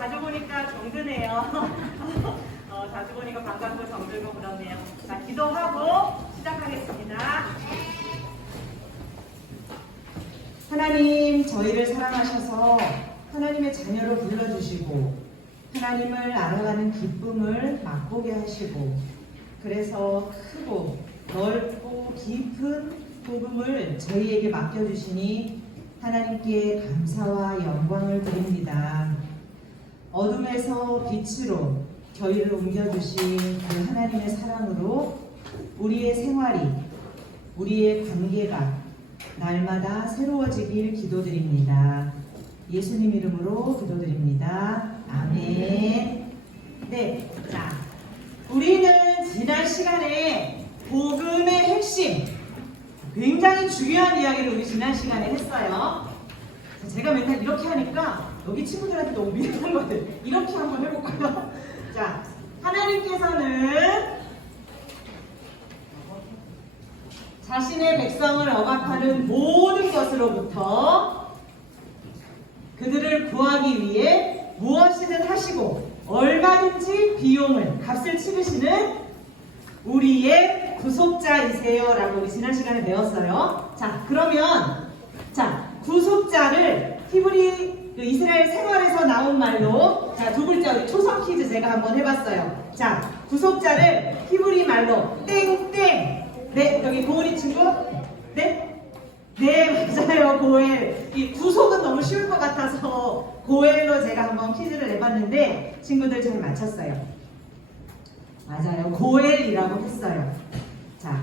자주 보니까 정드네요. 자주 보니까 반갑고 정들고 그러네요. 자, 기도하고 시작하겠습니다. 하나님, 저희를 사랑하셔서 하나님의 자녀로 불러주시고 하나님을 알아가는 기쁨을 맛보게 하시고 그래서 크고 넓고 깊은 복음을 저희에게 맡겨주시니 하나님께 감사와 영광을 드립니다. 어둠에서 빛으로 저희를 옮겨주신 그 하나님의 사랑으로 우리의 생활이, 우리의 관계가 날마다 새로워지길 기도드립니다. 예수님 이름으로 기도드립니다. 아멘. 네, 자, 우리는 지난 시간에 복음의 핵심, 굉장히 중요한 이야기를 우리 지난 시간에 했어요. 제가 맨날 이렇게 하니까 여기 친구들한테 너무 미안한 것들 이렇게 한번 해볼까요? 자, 하나님께서는 자신의 백성을 억압하는 모든 것으로부터 그들을 구하기 위해 무엇이든 하시고 얼마든지 비용을, 값을 치르시는 우리의 구속자이세요 라고 우리 지난 시간에 배웠어요. 자, 그러면 구속자를 히브리 이스라엘 생활에서 나온 말로 두 글자 우리 초성 퀴즈 제가 한번 해봤어요. 자, 구속자를 히브리 말로 땡땡. 네, 여기 고은이 친구? 네? 네, 맞아요. 고엘. 이 구속은 너무 쉬울 것 같아서 고엘로 제가 한번 퀴즈를 내봤는데 친구들 잘 맞췄어요. 맞아요. 고엘이라고 했어요. 자,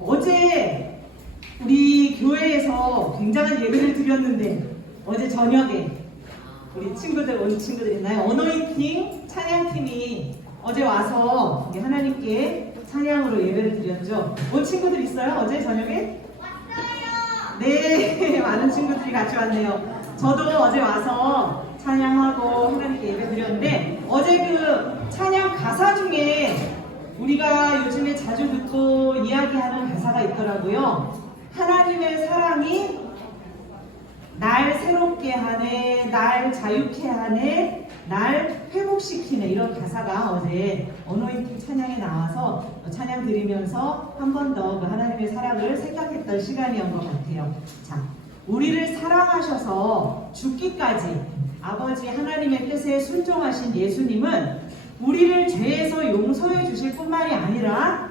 어제 우리 교회에서 굉장한 예배를 드렸는데 어제 저녁에 우리 친구들, 온 친구들 있나요? 어노인팅 찬양팀이 어제 와서 하나님께 찬양으로 예배를 드렸죠. 온 친구들 있어요? 어제 저녁에? 왔어요! 네, 많은 친구들이 같이 왔네요. 저도 어제 와서 찬양하고 하나님께 예배 드렸는데 어제 그 찬양 가사 중에 우리가 요즘에 자주 듣고 이야기하는 가사가 있더라고요. 하나님의 사랑이 날 새롭게 하네, 날 자유케 하네, 날 회복시키네, 이런 가사가 어제 어노인팅 찬양에 나와서 찬양 드리면서 한 번 더 그 하나님의 사랑을 생각했던 시간이었던 것 같아요. 자, 우리를 사랑하셔서 죽기까지 아버지 하나님의 뜻에 순종하신 예수님은 우리를 죄에서 용서해 주실 뿐만이 아니라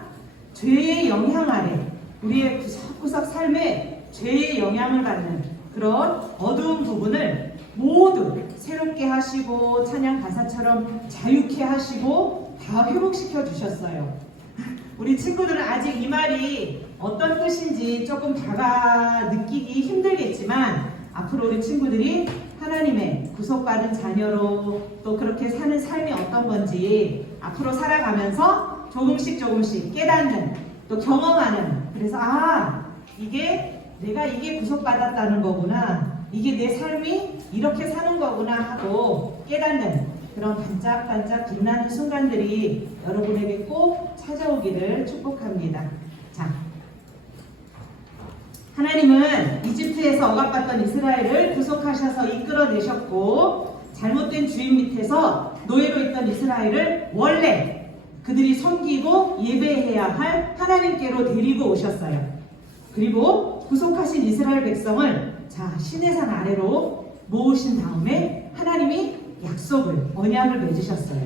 죄의 영향 아래 우리의 구석구석 삶에 죄의 영향을 받는 그런 어두운 부분을 모두 새롭게 하시고 찬양 가사처럼 자유케 하시고 다 회복시켜 주셨어요. 우리 친구들은 아직 이 말이 어떤 뜻인지 조금 다가 느끼기 힘들겠지만 앞으로 우리 친구들이 하나님의 구속받은 자녀로 또 그렇게 사는 삶이 어떤 건지 앞으로 살아가면서 조금씩 깨닫는 또 경험하는, 그래서 내가 구속받았다는 거구나, 이게 내 삶이 이렇게 사는 거구나 하고 깨닫는 그런 반짝반짝 빛나는 순간들이 여러분에게 꼭 찾아오기를 축복합니다. 자, 하나님은 이집트에서 억압받던 이스라엘을 구속하셔서 이끌어내셨고 잘못된 주인 밑에서 노예로 있던 이스라엘을 원래 그들이 섬기고 예배해야 할 하나님께로 데리고 오셨어요. 그리고 구속하신 이스라엘 백성을 시내산 아래로 모으신 다음에 하나님이 약속을, 언약을 맺으셨어요.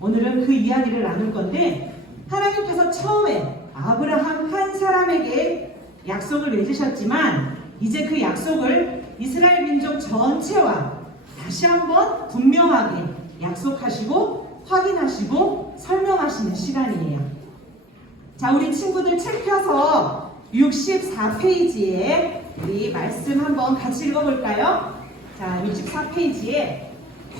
오늘은 그 이야기를 나눌 건데 하나님께서 처음에 아브라함 한 사람에게 약속을 맺으셨지만 이제 그 약속을 이스라엘 민족 전체와 다시 한번 분명하게 약속하시고 확인하시고 설명하시는 시간이에요. 자, 우리 친구들 책 펴서 64페이지에 우리 말씀 한번 같이 읽어볼까요? 자, 64페이지에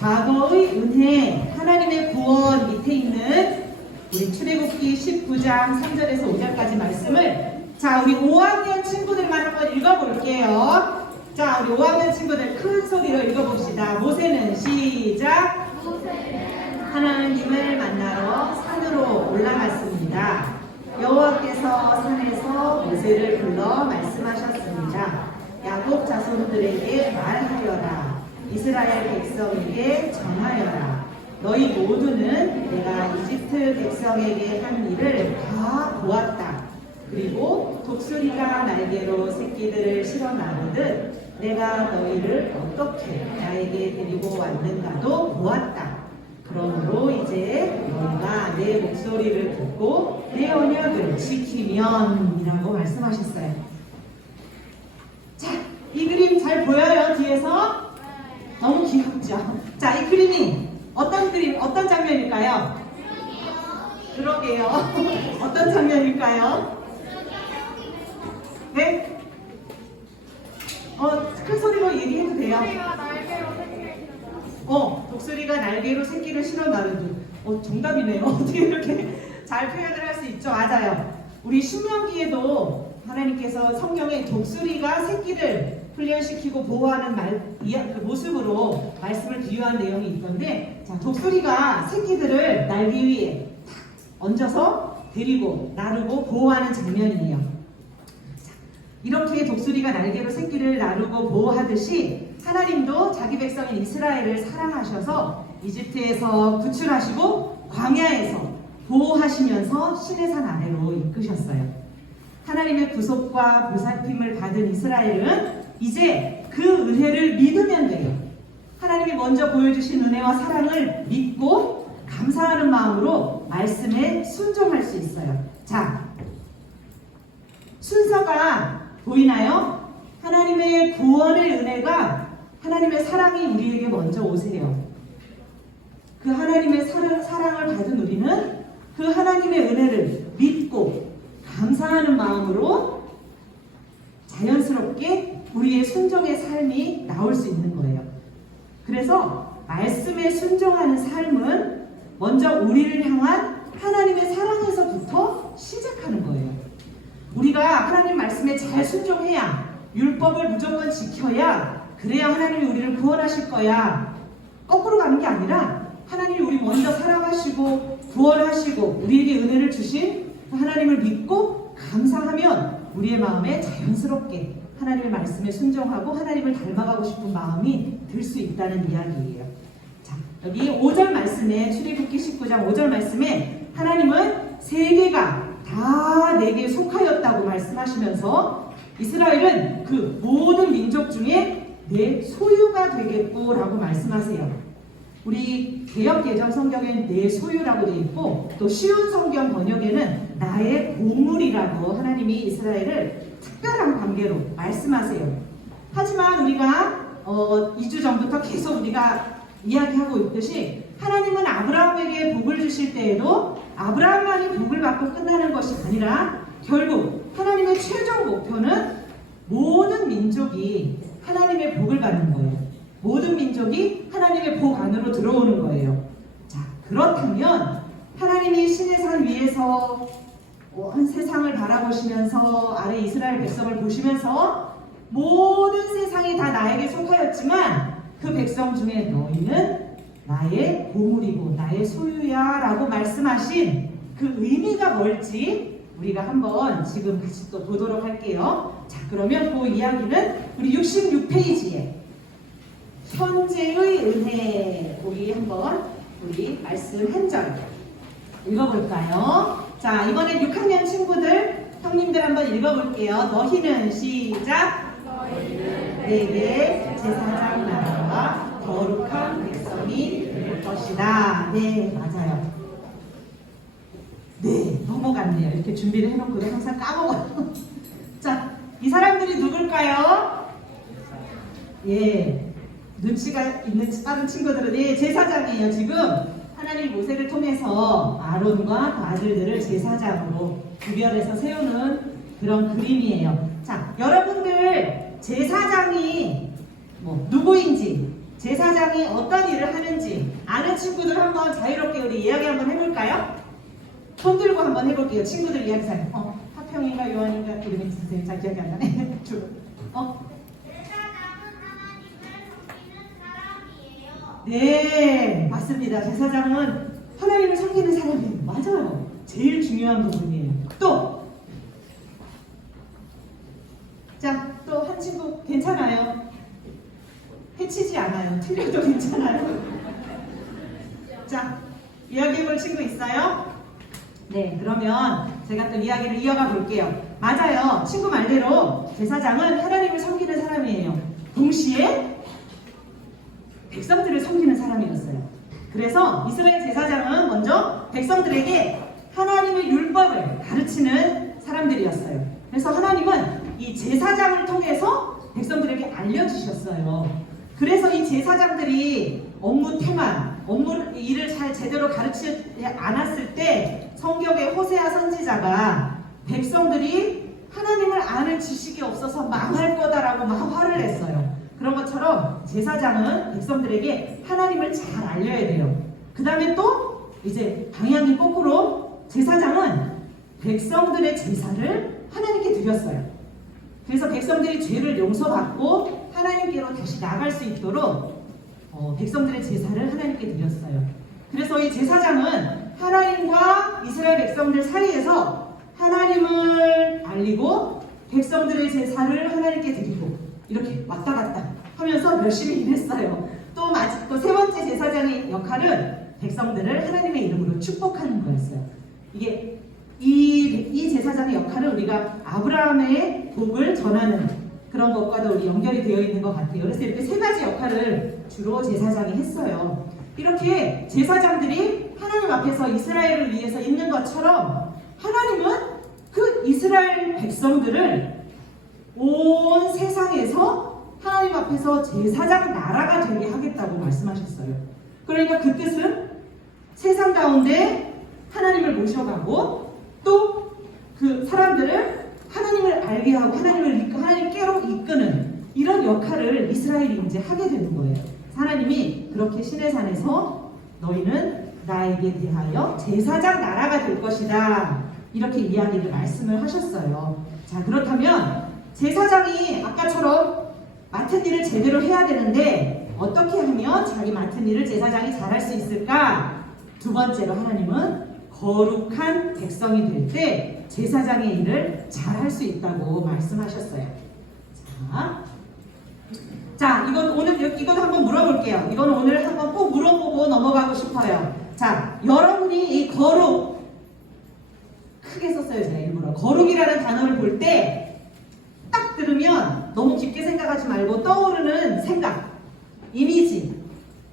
과거의 은혜, 하나님의 구원 밑에 있는 우리 출애굽기 19장 3절에서 5절까지 말씀을 우리 5학년 친구들만 한번 읽어볼게요. 자, 우리 5학년 친구들 큰 소리로 읽어봅시다. 모세는 시작! 하나님을 만나러 산으로 올라갔습니다. 여호와께서 산에서 모세를 불러 말씀하셨습니다. 야곱 자손들에게 말하여라. 이스라엘 백성에게 전하여라. 너희 모두는 내가 이집트 백성에게 한 일을 다 보았다. 그리고 독수리가 날개로 새끼들을 실어 나르듯 내가 너희를 어떻게 나에게 데리고 왔는가도 보았다. 그러므로 이제 너희가 내 목소리를 듣고 내 언약을 지키면 이라고 말씀하셨어요. 자, 이 그림 잘 보여요? 뒤에서? 너무 귀엽죠? 자, 이 그림이 어떤 그림, 어떤 장면일까요? 그러게요. 어떤 장면일까요? 네? 큰 소리로 얘기해도 돼요. 독수리가 날개로 새끼를 실어 나르듯. 정답이네요. 어떻게 이렇게 잘 표현을 할 수 있죠? 맞아요. 우리 신명기에도 하나님께서 성경에 독수리가 새끼를 훈련시키고 보호하는 그 모습으로 말씀을 비유한 내용이 있던데, 자, 독수리가 새끼들을 날개 위에 탁 얹어서 데리고 나르고 보호하는 장면이에요. 자, 이렇게 독수리가 날개로 새끼를 나르고 보호하듯이 하나님도 자기 백성인 이스라엘을 사랑하셔서 이집트에서 구출하시고 광야에서 보호하시면서 시내산 아래로 이끄셨어요. 하나님의 구속과 보살핌을 받은 이스라엘은 이제 그 은혜를 믿으면 돼요. 하나님이 먼저 보여주신 은혜와 사랑을 믿고 감사하는 마음으로 말씀에 순종할 수 있어요. 자, 순서가 보이나요? 하나님의 구원의 은혜가, 하나님의 사랑이 우리에게 먼저 오세요. 그 하나님의 사랑을 받은 우리는 그 하나님의 은혜를 믿고 감사하는 마음으로 자연스럽게 우리의 순종의 삶이 나올 수 있는 거예요. 그래서 말씀에 순종하는 삶은 먼저 우리를 향한 하나님의 사랑에서부터 시작하는 거예요. 우리가 하나님 말씀에 잘 순종해야, 율법을 무조건 지켜야, 그래야 하나님이 우리를 구원하실 거야, 거꾸로 가는 게 아니라 하나님이 우리 먼저 사랑하시고 구원하시고 우리에게 은혜를 주신 하나님을 믿고 감사하면 우리의 마음에 자연스럽게 하나님의 말씀에 순종하고 하나님을 닮아가고 싶은 마음이 들 수 있다는 이야기예요. 자, 여기 5절 말씀에, 출애굽기 19장 5절 말씀에 하나님은 세계가 다 내게 속하였다고 말씀하시면서 이스라엘은 그 모든 민족 중에 내 소유가 되겠구라고 말씀하세요. 우리 개역개정 성경에는 내 소유라고 되어 있고, 또 쉬운 성경 번역에는 나의 보물이라고 하나님이 이스라엘을 특별한 관계로 말씀하세요. 하지만 우리가 2주 전부터 계속 우리가 이야기하고 있듯이 하나님은 아브라함에게 복을 주실 때에도 아브라함만이 복을 받고 끝나는 것이 아니라 결국 하나님의 최종 목표는 모든 민족이 하나님의 복을 받는 거예요. 모든 민족이 하나님의 복 안으로 들어오는 거예요. 자, 그렇다면 하나님이 시내산 위에서 온 세상을 바라보시면서 아래 이스라엘 백성을 보시면서 모든 세상이 다 나에게 속하였지만 그 백성 중에 너희는 나의 보물이고 나의 소유야 라고 말씀하신 그 의미가 뭘지 우리가 한번 지금 같이 또 보도록 할게요. 자, 그러면 그 이야기는 우리 66페이지에 현재의 은혜, 거기 한번 우리 말씀 한 절 읽어볼까요? 자, 이번엔 6학년 친구들, 형님들 한번 읽어볼게요. 너희는 시작! 내게 제사장 나라와 거룩한 백성이 될 것이다. 네, 맞아요. 네, 넘어갔네요. 이렇게 준비를 해놓고도 항상 까먹어요. 자, 이 사람들이 누굴까요? 예. 눈치가 있는 다른 친구들은 제사장이에요. 지금 하나님 모세를 통해서 아론과 그 아들들을 제사장으로 구별해서 세우는 그런 그림이에요. 자, 여러분들 제사장이 누구인지, 제사장이 어떤 일을 하는지 아는 친구들 한번 자유롭게 우리 이야기 한번 해볼까요? 손 들고 한번 해볼게요. 친구들 이야기 잘. 하평인가 요한인가 이름이 있으세요? 잘 기억이 안 나네. 네, 맞습니다. 제사장은 하나님을 섬기는 사람이에요. 맞아요. 제일 중요한 부분이에요. 또! 자, 또 한 친구 괜찮아요. 해치지 않아요. 틀려도 괜찮아요. 자, 이야기해볼 친구 있어요? 네, 그러면 제가 또 이야기를 이어가 볼게요. 맞아요. 친구 말대로 제사장은 하나님을 섬기는 사람이에요. 동시에 백성들을 섬기는 사람이었어요. 그래서 이스라엘 제사장은 먼저 백성들에게 하나님의 율법을 가르치는 사람들이었어요. 그래서 하나님은 이 제사장을 통해서 백성들에게 알려주셨어요. 그래서 이 제사장들이 업무 태만, 업무 일을 잘 제대로 가르치지 않았을 때 성경의 호세아 선지자가 백성들이 하나님을 아는 지식이 없어서 망할 거다라고 막 화를 냈어요. 그런 것처럼 제사장은 백성들에게 하나님을 잘 알려야 돼요. 그 다음에 또 이제 방향이 거꾸로 제사장은 백성들의 제사를 하나님께 드렸어요. 그래서 백성들이 죄를 용서받고 하나님께로 다시 나갈 수 있도록 백성들의 제사를 하나님께 드렸어요. 그래서 이 제사장은 하나님과 이스라엘 백성들 사이에서 하나님을 알리고 백성들의 제사를 하나님께 드리고 이렇게 왔다 갔다 하면서 열심히 일했어요. 또 세 번째 제사장의 역할은 백성들을 하나님의 이름으로 축복하는 거였어요. 이게 이 제사장의 역할은 우리가 아브라함의 복을 전하는 그런 것과도 우리 연결이 되어 있는 것 같아요. 그래서 이렇게 세 가지 역할을 주로 제사장이 했어요. 이렇게 제사장들이 하나님 앞에서 이스라엘을 위해서 있는 것처럼 하나님은 그 이스라엘 백성들을 온 세상에서 하나님 앞에서 제사장 나라가 되게 하겠다고 말씀하셨어요. 그러니까 그 뜻은 세상 가운데 하나님을 모셔가고 또 그 사람들을 하나님을 알게 하고 하나님께로 이끄는 이런 역할을 이스라엘이 이제 하게 되는 거예요. 하나님이 그렇게 시내산에서 너희는 나에게 대하여 제사장 나라가 될 것이다. 이렇게 이야기를 말씀을 하셨어요. 자, 그렇다면 제사장이 아까처럼 맡은 일을 제대로 해야 되는데 어떻게 하면 자기 맡은 일을 제사장이 잘할 수 있을까? 두 번째로 하나님은 거룩한 백성이 될 때 제사장의 일을 잘할 수 있다고 말씀하셨어요. 자, 이건 한번 물어볼게요. 이건 오늘 한번 꼭 물어보고 넘어가고 싶어요. 자, 여러분이 이 거룩 크게 썼어요. 제가 일부러 거룩이라는 단어를 볼 때 딱 들으면 너무 깊게 생각하지 말고 떠오르는 생각, 이미지,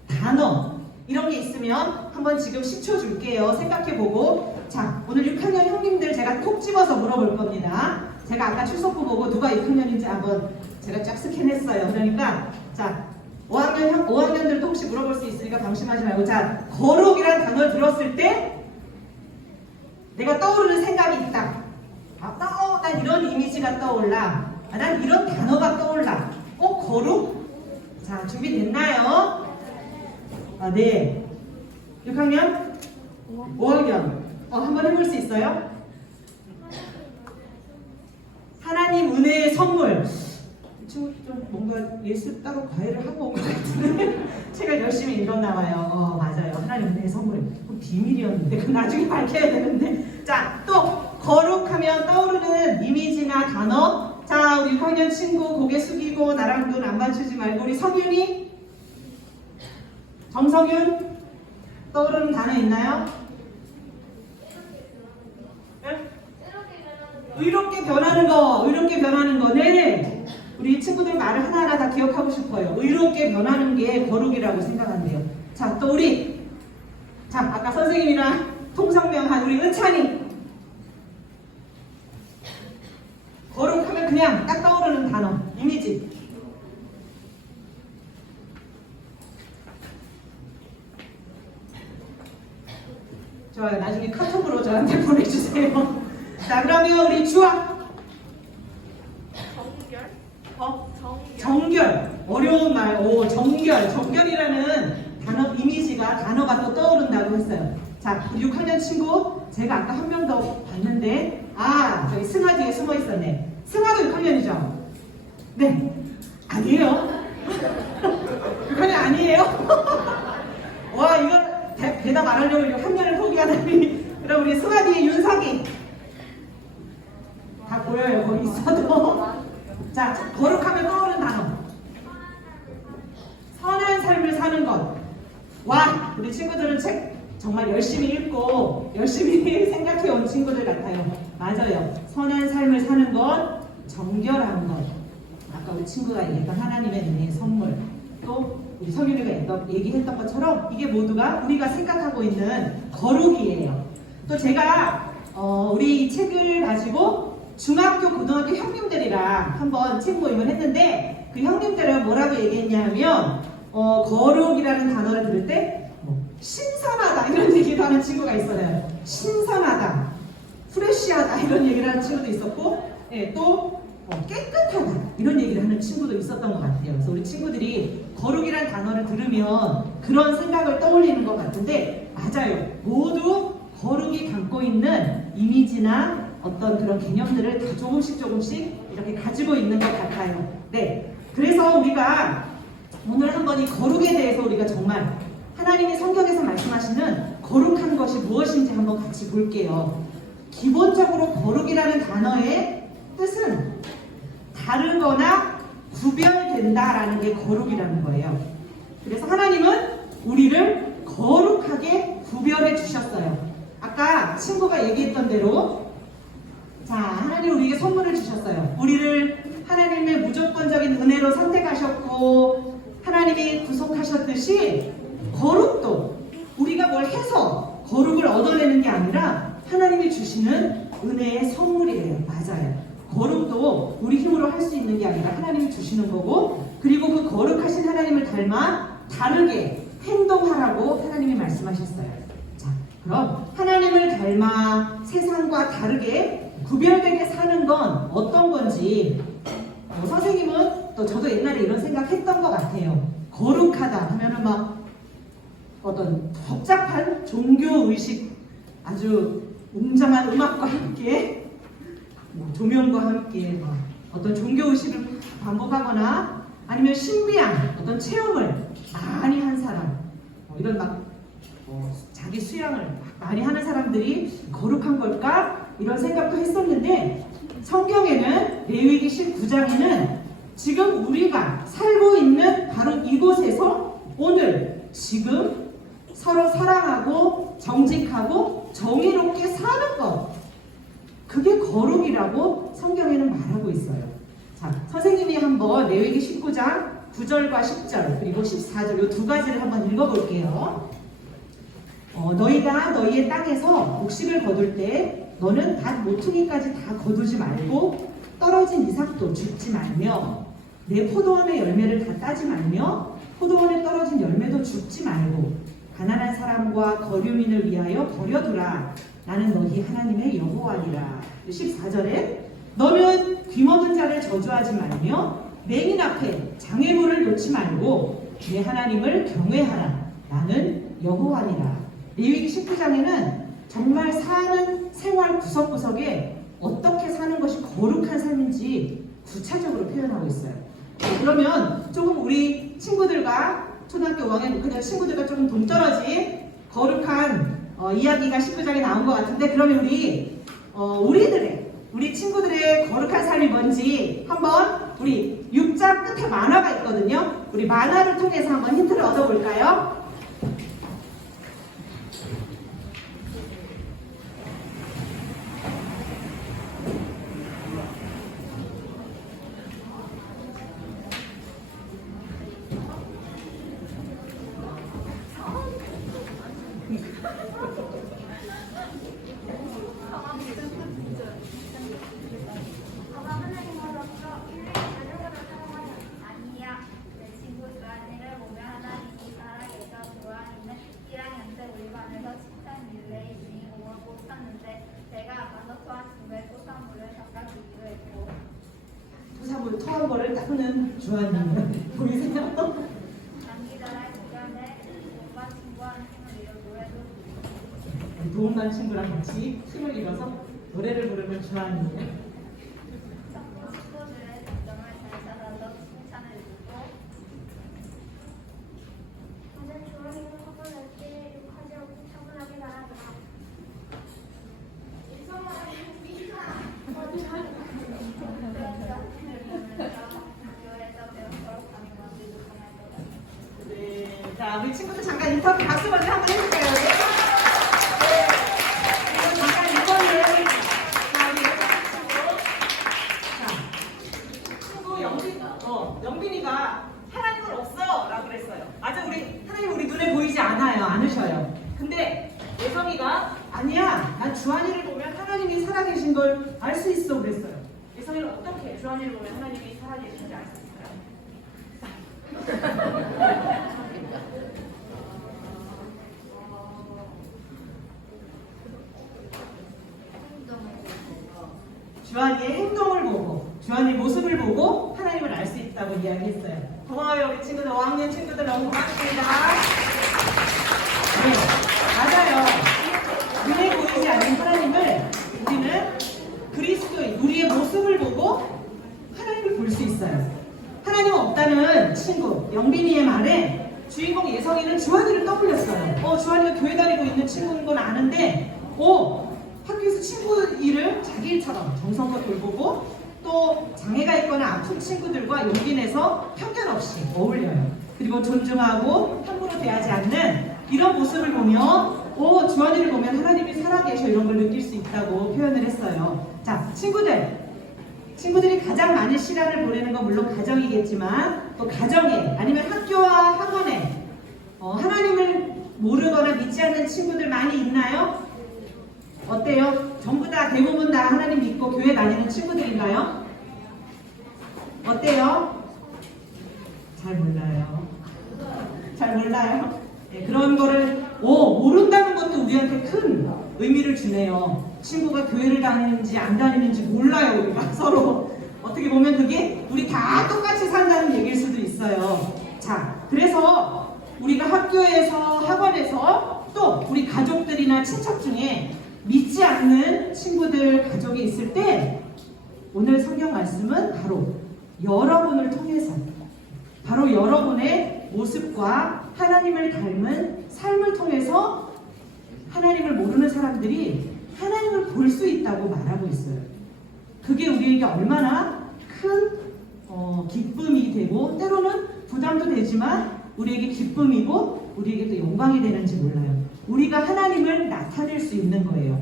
단어 이런 게 있으면 한번 지금 10초 줄게요. 생각해보고. 자, 오늘 6학년 형님들 제가 콕 집어서 물어볼 겁니다. 제가 아까 출석부 보고 누가 6학년인지 한번 제가 쫙 스캔했어요. 그러니까 자, 5학년들도 혹시 물어볼 수 있으니까 방심하지 말고. 자, 거룩이라는 단어를 들었을 때 내가 떠오르는 생각이 있다. 난 이런 이미지가 떠올라. 난 이런 단어가 떠올라. 거룩? 자, 준비됐나요? 네. 6학년? 5학년. 한번 해볼 수 있어요? 하나님 은혜의 선물. 좀 뭔가 예습 따로 과외를 하고 온 것 같은데 제가 열심히 읽었나 봐요. 맞아요. 하나님 은혜의 선물. 비밀이었는데 그건 나중에 밝혀야 되는데. 자, 또 거룩하면 떠오르는 이미지나 단어. 자, 우리 6학년 친구 고개 숙이고 나랑 눈 안 맞추지 말고. 우리 성윤이? 정성윤? 떠오르는 단어 있나요? 네? 의롭게 변하는 거. 네. 우리 친구들 말을 하나하나 다 기억하고 싶어요. 의롭게 변하는 게 거룩이라고 생각한대요. 자, 또 아까 선생님이랑 통성명한 우리 은찬이. 거룩하면 그냥 딱 떠오르는 단어, 이미지. 좋아요. 나중에 카톡으로 저한테 보내주세요. 자, 그러면 우리 주아. 정결. 어려운 말. 정결. 정결이라는 단어가 또 떠오른다고 했어요. 자, 6학년 친구. 제가 아까 한 명 더 봤는데, 저기 승아 뒤에 숨어 있었네. 승아도 6학년이죠? 네. 아니에요? 6학년 아니에요? 와, 이건 대답 안 하려고 학년을 포기하다니. 그럼 우리 승아 뒤에 윤석이. 다 보여요, 거기 있어도. 자, 거룩하면 떠오르는 단어. 선한 삶을 와, 우리 친구들은 책 정말 열심히 읽고 열심히 생각해 온 친구들 같아요. 맞아요. 선한 삶을 사는 것, 정결한 것. 아까 우리 친구가 얘기했던 하나님의 은혜의 선물. 또 우리 성윤이가 얘기했던 것처럼 이게 모두가 우리가 생각하고 있는 거룩이에요. 또 제가 우리 이 책을 가지고 중학교, 고등학교 형님들이랑 한번 책 모임을 했는데 그 형님들은 뭐라고 얘기했냐면 거룩이라는 단어를 들을 때 신선하다 이런 얘기를 하는 친구가 있어요. 신선하다, 프레시하다 이런 얘기를 하는 친구도 있었고 또 깨끗하다 이런 얘기를 하는 친구도 있었던 것 같아요. 그래서 우리 친구들이 거룩이라는 단어를 들으면 그런 생각을 떠올리는 것 같은데 맞아요. 모두 거룩이 담고 있는 이미지나 어떤 그런 개념들을 다 조금씩 이렇게 가지고 있는 것 같아요. 네, 그래서 우리가 오늘 한번 이 거룩에 대해서 우리가 정말 하나님이 성경에서 말씀하시는 거룩한 것이 무엇인지 한번 같이 볼게요. 기본적으로 거룩이라는 단어의 뜻은 다르거나 구별된다라는 게 거룩이라는 거예요. 그래서 하나님은 우리를 거룩하게 구별해 주셨어요. 아까 친구가 얘기했던 대로 자, 하나님 우리에게 선물을 주셨어요. 우리를 하나님의 무조건적인 은혜로 선택하셨고 하나님이 구속하셨듯이 거룩도 우리가 뭘 해서 거룩을 얻어내는 게 아니라 하나님이 주시는 은혜의 선물이에요. 맞아요. 거룩도 우리 힘으로 할 수 있는 게 아니라 하나님이 주시는 거고 그리고 그 거룩하신 하나님을 닮아 다르게 행동하라고 하나님이 말씀하셨어요. 자, 그럼 하나님을 닮아 세상과 다르게 구별되게 사는 건 어떤 건지 선생님은 또 저도 옛날에 이런 생각했던 것 같아요. 거룩하다 하면은 막 어떤 복잡한 종교의식 아주 웅장한 음악과 함께 조명과 함께 어떤 종교의식을 반복하거나 아니면 신비한 어떤 체험을 많이 한 사람 이런 자기 수양을 많이 하는 사람들이 거룩한 걸까? 이런 생각도 했었는데 성경에는 레위기 19장에는 지금 우리가 살고 있는 바로 이곳에서 오늘 지금 서로 사랑하고 정직하고 정의롭게 사는 것 그게 거룩이라고 성경에는 말하고 있어요. 자, 선생님이 한번 레위기 19장 9절과 10절 그리고 14절 이 두 가지를 한번 읽어볼게요. 너희가 너희의 땅에서 곡식을 거둘 때 너는 밭 모퉁이까지 다 거두지 말고 떨어진 이삭도 줍지 말며 내 포도원의 열매를 다 따지 말며 포도원에 떨어진 열매도 줍지 말고 가난한 사람과 거류민을 위하여 버려두라. 나는 너희 하나님의 여호와니라. 14절에 너는 귀먹은 자를 저주하지 말며 맹인 앞에 장애물을 놓지 말고 내 하나님을 경외하라. 나는 여호와니라. 레위기 19장에는 정말 사는 생활 구석구석에 어떻게 사는 것이 거룩한 삶인지 구체적으로 표현하고 있어요. 그러면 조금 우리 친구들과 초등학교 5학년 그냥 친구들과 조금 동떨어진 거룩한 이야기가 19장에 나온 것 같은데 그러면 우리 친구들의 거룩한 삶이 뭔지 한번 우리 6장 끝에 만화가 있거든요. 우리 만화를 통해서 한번 힌트를 얻어볼까요? 토한 거를 닦는 주한님 보이세요? 도움반 친구랑 같이 힘을 잃어서 노래를 부르는 주한님. 자, 우리 친구들 친구들 잠깐 인터뷰 박수 먼저 한번 해줄까요? 네. 그리고 잠깐 이거는 친구 영빈이가 하나님은 없어라고 그랬어요. 아직 하나님 우리 눈에 보이지 않으셔요. 근데 예성이가 아니야, 난 주한이를 보면 하나님이 살아계신 걸 알 수 있어 그랬어요. 예성이는 어떻게 주한이를 보면 하나님이 살아계신지 알 수 있어요? 주한이의 행동을 보고 주한이의 모습을 보고 하나님을 알 수 있다고 이야기했어요. 고마워요 우리 친구들, 5학년 친구들 너무 고맙습니다. 네, 맞아요. 눈에 보이지 않는 하나님을 우리는 그리스도인, 우리의 모습을 보고 하나님을 볼 수 있어요. 하나님 없다는 친구 영빈이의 말에 주인공 예성이는 주한이를 떠올렸어요. 주한이가 교회 다니고 있는 친구인 건 아는데 학교에서 친구 일을 자기 일처럼 정성껏 돌보고 또 장애가 있거나 아픈 친구들과 용기 내서 편견 없이 어울려요. 그리고 존중하고 함부로 대하지 않는 이런 모습을 보면 주한이를 보면 하나님이 살아계셔 이런 걸 느낄 수 있다고 표현을 했어요. 자, 친구들이 가장 많은 시간을 보내는 건 물론 가정이겠지만 또 가정에 아니면 학교와 학원에 하나님을 모르거나 믿지 않는 친구들 많이 있나요? 어때요? 전부 다 대부분 다 하나님 믿고 교회 다니는 친구들인가요? 어때요? 잘 몰라요. 잘 몰라요. 네, 그런 거를 모른다는 것도 우리한테 큰 의미를 주네요. 친구가 교회를 다니는지 안 다니는지 몰라요. 우리가 서로 어떻게 보면 그게 우리 다 똑같이 산다는 얘기일 수도 있어요. 자, 그래서 우리가 학교에서 학원에서 또 우리 가족들이나 친척 중에 믿지 않는 친구들, 가족이 있을 때 오늘 성경 말씀은 바로 여러분을 통해서 바로 여러분의 모습과 하나님을 닮은 삶을 통해서 하나님을 모르는 사람들이 하나님을 볼 수 있다고 말하고 있어요. 그게 우리에게 얼마나 큰 기쁨이 되고 때로는 부담도 되지만 우리에게 기쁨이고 우리에게 또 영광이 되는지 몰라요. 우리가 하나님을 나타낼 수 있는 거예요.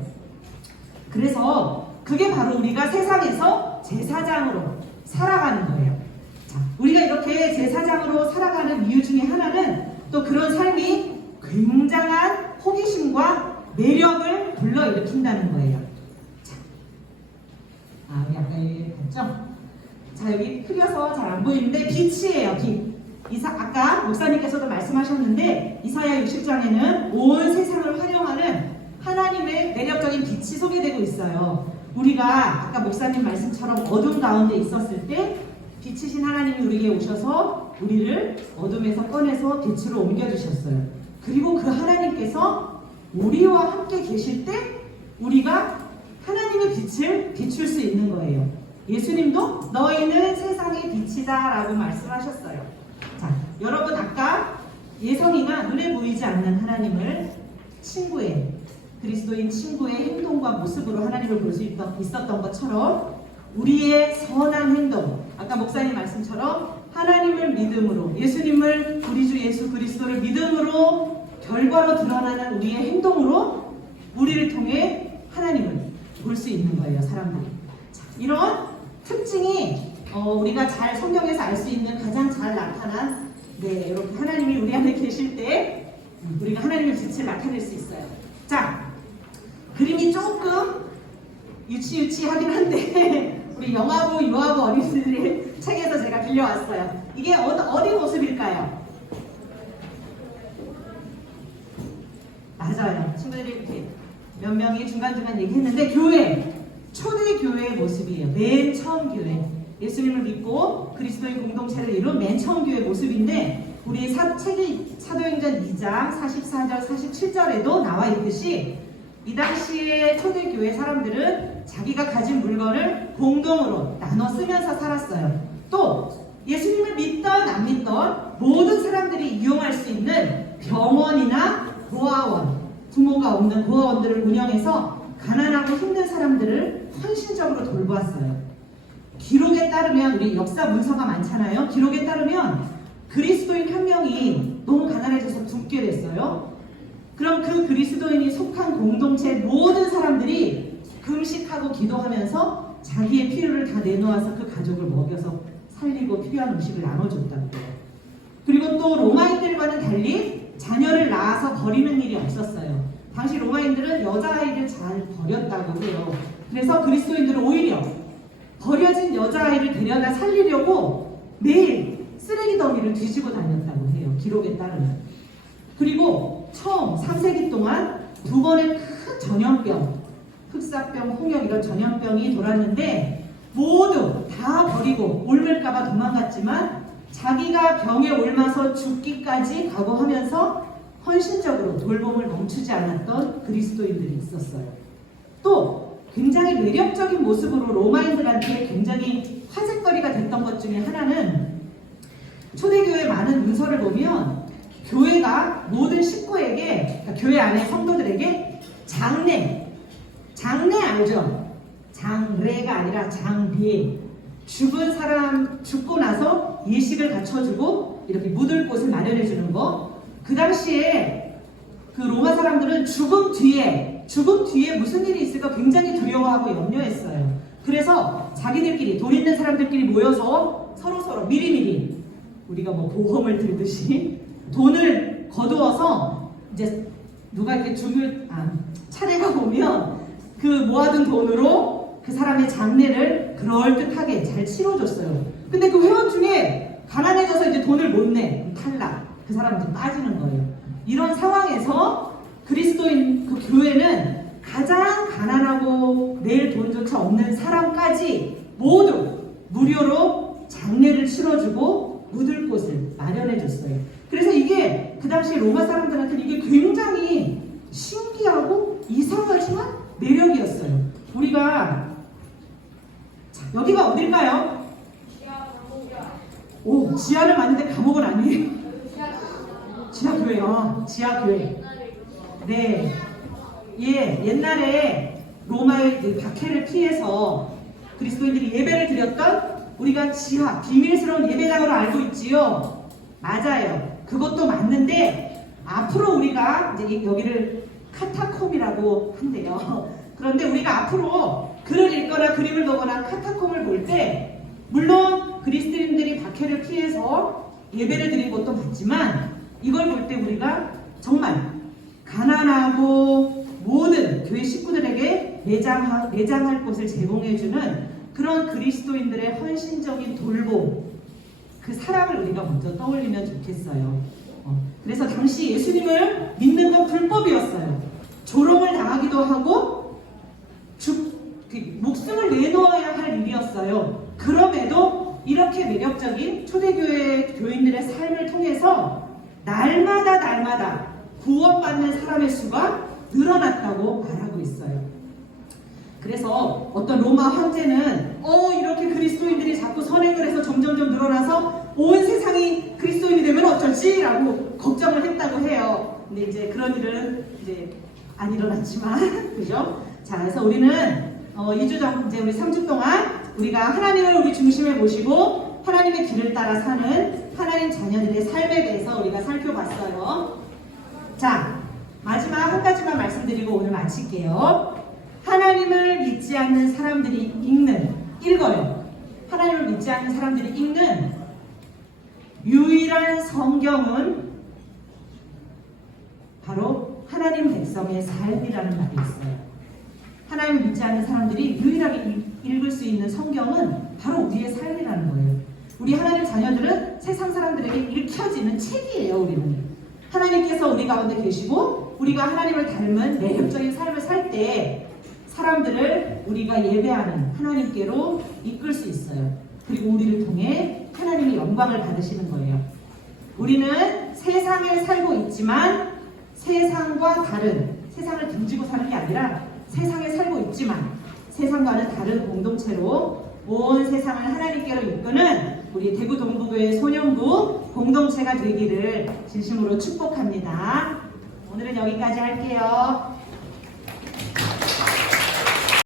그래서 그게 바로 우리가 세상에서 제사장으로 살아가는 거예요. 자, 우리가 이렇게 제사장으로 살아가는 이유 중에 하나는 또 그런 삶이 굉장한 호기심과 매력을 불러일으킨다는 거예요. 자, 우리 아까 얘기했죠? 자, 여기 흐려서 잘 안 보이는데 빛이에요, 빛. 아까 목사님께서도 말씀하셨는데 이사야 60장에는 온 세상을 활용하는 하나님의 매력적인 빛이 소개되고 있어요. 우리가 아까 목사님 말씀처럼 어둠 가운데 있었을 때 빛이신 하나님이 우리에게 오셔서 우리를 어둠에서 꺼내서 빛으로 옮겨주셨어요. 그리고 그 하나님께서 우리와 함께 계실 때 우리가 하나님의 빛을 비출 수 있는 거예요. 예수님도 너희는 세상의 빛이다 라고 말씀하셨어요. 자, 여러분 아까 예성이가 눈에 보이지 않는 하나님을 그리스도인 친구의 행동과 모습으로 하나님을 볼 수 있었던 것처럼 우리의 선한 행동, 아까 목사님 말씀처럼 하나님을 믿음으로 예수님을 우리 주 예수 그리스도를 믿음으로 결과로 드러나는 우리의 행동으로 우리를 통해 하나님을 볼 수 있는 거예요, 사람들이. 자, 이런 특징이 우리가 잘 성경에서 알 수 있는 가장 잘 나타난 이렇게 하나님이 우리 안에 계실 때 우리가 하나님의 빛을 나타낼 수 있어요. 자, 그림이 조금 유치하긴 한데 우리 영화부, 유아부 어린이들의 책에서 제가 빌려왔어요. 이게 어디 모습일까요? 맞아요. 친구들이 이렇게 몇 명이 중간중간 얘기했는데 초대교회의 모습이에요. 맨 처음 교회. 예수님을 믿고 그리스도의 공동체를 이룬 맨 처음 교회 모습인데 우리 책이 사도행전 2장 44절 47절에도 나와 있듯이 이 당시에 초대교회 사람들은 자기가 가진 물건을 공동으로 나눠 쓰면서 살았어요. 또 예수님을 믿던 안 믿던 모든 사람들이 이용할 수 있는 병원이나 고아원, 부모가 없는 고아원들을 운영해서 가난하고 힘든 사람들을 헌신적으로 돌보았어요. 기록에 따르면 우리 역사 문서가 많잖아요. 기록에 따르면 그리스도인 한 명이 너무 가난해져서 굶게 됐어요. 그럼 그 그리스도인이 속한 공동체 모든 사람들이 금식하고 기도하면서 자기의 필요를 다 내놓아서 그 가족을 먹여서 살리고 필요한 음식을 나눠줬다고요. 그리고 또 로마인들과는 달리 자녀를 낳아서 버리는 일이 없었어요. 당시 로마인들은 여자아이를 잘 버렸다고 해요. 그래서 그리스도인들은 오히려 버려진 여자아이를 데려다 살리려고 매일 쓰레기 더미를 뒤지고 다녔다고 해요. 기록에 따르면. 그리고 처음 3세기 동안 2번의 큰 전염병, 흑사병, 홍역 이런 전염병이 돌았는데 모두 다 버리고 옮을까봐 도망갔지만 자기가 병에 옮아서 죽기까지 각오하면서 헌신적으로 돌봄을 멈추지 않았던 그리스도인들이 있었어요. 또 굉장히 매력적인 모습으로 로마인들한테 굉장히 화제거리가 됐던 것 중에 하나는 초대교회 많은 문서를 보면 교회가 모든 식구에게, 그러니까 교회 안에 성도들에게 장례 알죠? 장례가 아니라 장비. 죽은 사람 죽고 나서 예식을 갖춰주고 이렇게 묻을 곳을 마련해주는 거. 그 당시에 그 로마 사람들은 죽음 뒤에 무슨 일이 있을까 굉장히 두려워하고 염려했어요. 그래서 자기들끼리 돈 있는 사람들끼리 모여서 서로 미리미리 우리가 뭐 보험을 들듯이 돈을 거두어서 이제 누가 이렇게 차례가 오면 그 모아둔 돈으로 그 사람의 장례를 그럴듯하게 잘 치러줬어요. 근데 그 회원 중에 가난해져서 이제 돈을 못 내. 탈락. 그 사람은 좀 빠지는 거예요. 이런 상황에서 그리스도인 그 교회는 가장 가난하고 내일 돈조차 없는 사람까지 모두 무료로 장례를 치러주고 묻을 곳을 마련해줬어요. 그래서 이게 그 당시 로마 사람들한테는 이게 굉장히 신기하고 이상하지만 매력이었어요. 우리가 여기가 어딜까요? 오, 지하를 맞는데 감옥은 아니에요. 지하교회요. 지하교회. 네. 예, 옛날에 로마의 그 박해를 피해서 그리스도인들이 예배를 드렸던 우리가 지하, 비밀스러운 예배당으로 알고 있지요. 맞아요. 그것도 맞는데 앞으로 우리가 이제 여기를 카타콤이라고 한대요. 그런데 우리가 앞으로 글을 읽거나 그림을 보거나 카타콤을 볼 때 물론 그리스도인들이 박해를 피해서 예배를 드린 것도 맞지만 이걸 볼 때 우리가 정말 가난하고 모든 교회 식구들에게 매장할 곳을 제공해주는 그런 그리스도인들의 헌신적인 돌봄, 그 사랑을 우리가 먼저 떠올리면 좋겠어요. 그래서 당시 예수님을 믿는 건 불법이었어요. 조롱을 당하기도 하고 목숨을 내놓아야 할 일이었어요. 그럼에도 이렇게 매력적인 초대교회 교인들의 삶을 통해서 날마다 구원받는 사람의 수가 늘어났다고 말하고 있어요. 그래서 어떤 로마 황제는 이렇게 그리스도인들이 자꾸 선행을 해서 점점점 늘어나서 온 세상이 그리스도인이 되면 어쩔지? 라고 걱정을 했다고 해요. 근데 이제 그런 일은 이제 안 일어났지만 그죠? 자, 그래서 우리는 2주 전, 이제 우리 3주 동안 우리가 하나님을 우리 중심에 모시고 하나님의 길을 따라 사는 하나님 자녀들의 삶에 대해서 우리가 살펴봤어요. 자, 마지막 한 가지만 말씀드리고 오늘 마칠게요. 하나님을 믿지 않는 사람들이 읽어요. 하나님을 믿지 않는 사람들이 읽는 유일한 성경은 바로 하나님 백성의 삶이라는 말이 있어요. 하나님을 믿지 않는 사람들이 유일하게 읽을 수 있는 성경은 바로 우리의 삶이라는 거예요. 우리 하나님 자녀들은 세상 사람들에게 읽혀지는 책이에요. 우리는 하나님께서 우리 가운데 계시고 우리가 하나님을 닮은 매력적인 삶을 살 때 사람들을 우리가 예배하는 하나님께로 이끌 수 있어요. 그리고 우리를 통해 하나님의 영광을 받으시는 거예요. 우리는 세상에 살고 있지만 세상과 다른, 세상을 등지고 사는 게 아니라 세상에 살고 있지만 세상과는 다른 공동체로 온 세상을 하나님께로 이끄는 우리 대구 동부교회 소년부 공동체가 되기를 진심으로 축복합니다. 오늘은 여기까지 할게요.